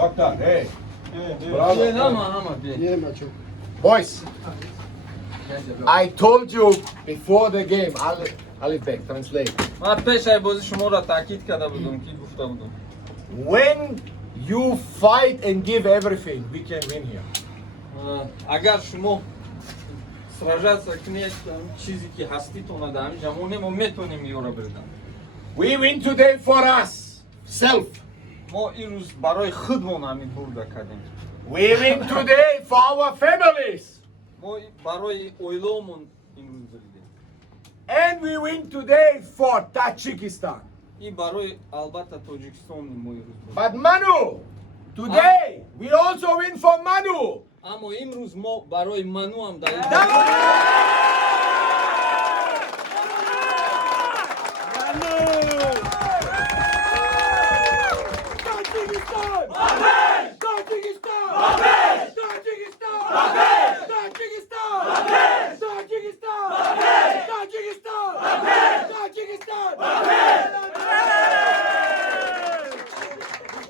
Doctor, hey. Boys, I told you before the game. Alif Bek, translate. من پیش بازی شما را تاکید کرده بودم که گفته بودم. When you fight and give everything, we can win here. اگر شما سراجات کنید چیزی که هستیتون دارم جمعونه ما میتونیم یورو بردم. We win today for us, self. ما این روز برای خودمون همین برده کردیم. We win today for our families. ما برای اویلومون این روز بردیم. And we win today for Tajikistan. این برای البته تاجیکستان ما این روز But Manu, today we also win for Manu. اما امروز ما برای منو هم داریم. Tajikistan!